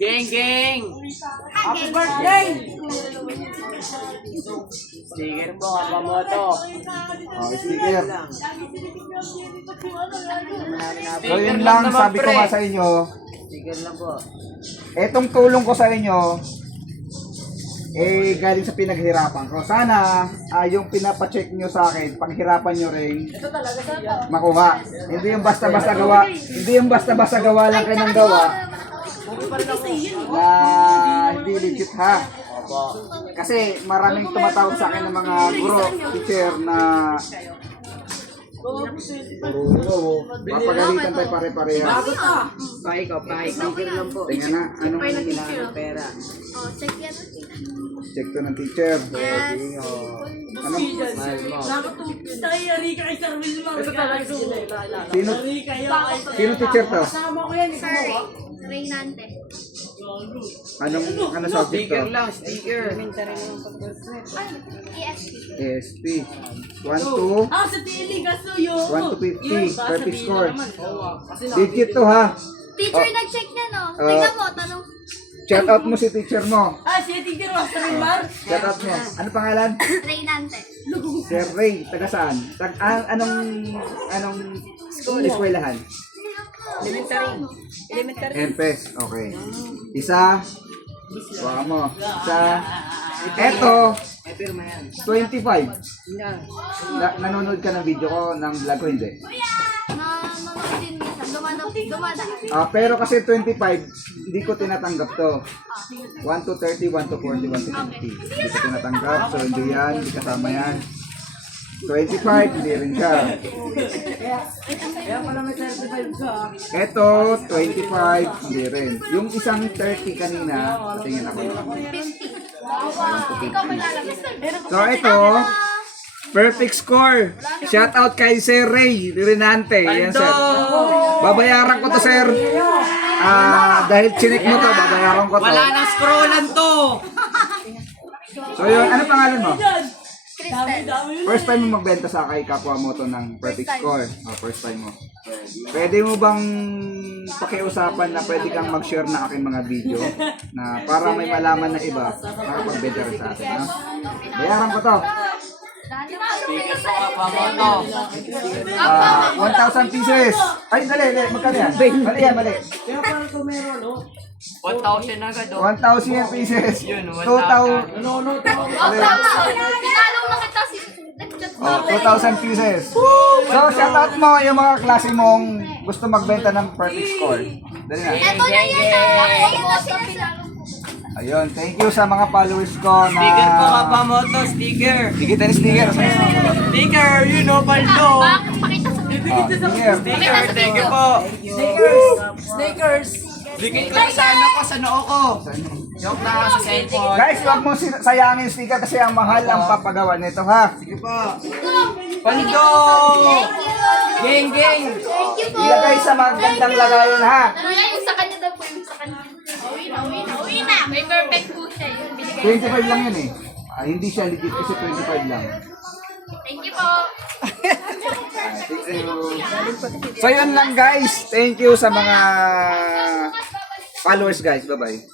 Geng, geng! Happy birthday! Sticker po, kapamoto. Okay, sticker. So Sticker yun lang lang, naman, sabi ko pre. nga sa inyo, Sticker lang po. etong tulong ko sa inyo, galing sa pinaghirapan ko. Sana, yung pinapacheck nyo sa akin, paghirapan nyo rin, makuha. Hindi yung basta-basta gawa, hindi yung basta-basta gawa lang kayo ng gawa, na hindi legit ha. Kasi maraming tumatawag sa akin ng mga guro, teacher na mapagalitan tayo pare-pareha. Sticker lang po. Tingnan na, anong Kailangan ng pera. Oh, check yan. check to ng teacher. Yes. Ano? Mahal mo. Sino teacher to? Sir Reynante. Anong subject to? Sticker lang, sticker. ESP. ESP. 1 to Sa tili kaso yun. 1 to 50. Perfect score. Legit to ha. Teacher nag-check niya, no? Ah. Tingnan mo, tanong. Shout out mo si teacher mo. Si teacher mo sa Rimar. Shout out mo. Ano pangalan? Reynante. Sir Ray. Taga saan? Anong eskwelahan? Elementary. Empes. Okay. Isa. Buka mo. Isa. Eto. May pirma yan. 25. Nanonood ka ng video ko, ng vlog ko, hindi? Nanonood din minsan. Dumadaan. Pero kasi 25, hindi ko tinatanggap to. 1 to 30, 1 to 40, 1 to 50. Hindi ko tinatanggap, so hindi yan, hindi kasama yan. 25, hindi rin siya. Kaya pala may 35 ka. Ito, 25, hindi rin. Yung isang 30 kanina, patingin ako. 50. Ikaw may lalabas. So ito, perfect score. Shout out kay Sir Ray Reynante. Yan, sir. Babayaran ko to, sir. Dahil chinik mo to, babayaran ko to. Wala nang scrollan to! So yun, ano pangalan mo? Kristen. First time mo magbenta sa kay kapwa mo to ng perfect score. First time mo. Pwede mo bang pakiusapan na pwede kang mag-share ng aking mga video na para may malaman na iba makapagbenta rin sa atin, no? Bayaran ko to. Sticker po, kapamoto. 1,000 pieces. Ay, dali. Magkano yan? Mali yan, mali. Kaya pala ito meron, no? 1,000 agad, oh. 1,000 pieces. Yun, 1,000. 2,000. No, Tinalong na kita si... 2,000 pieces. So, shoutout mo yung mga klase mong gusto magbenta ng perfect score. Dali na. Ito na yan. Ayun na sinasabi. Ayun, thank you sa mga followers ko na... Sticker po, kapamoto, sticker. Bigyan tayo ng sticker. Sticker, you know, Baldo. Pakita sa Sticker. Sticker, thank you po. Sneakers. Bigay ko lang sa ano ko, sa noo ko. Joke lang sa cellphone. Guys, huwag mo sayangin yung sticker kasi ang mahal ang papagawa nito, ha? Sige po. Baldo! Geng, geng. Thank you po. Ilagay sa magandang lagayan, ha? Yung sa kanya daw po, yung sa kanya. Uwi na. May perfect po siya. Yung binigay. 25 lang yun eh. Hindi siya legit kasi 25 lang. Thank you po. Thank you. So yun lang guys. Thank you sa mga followers guys. Bye-bye.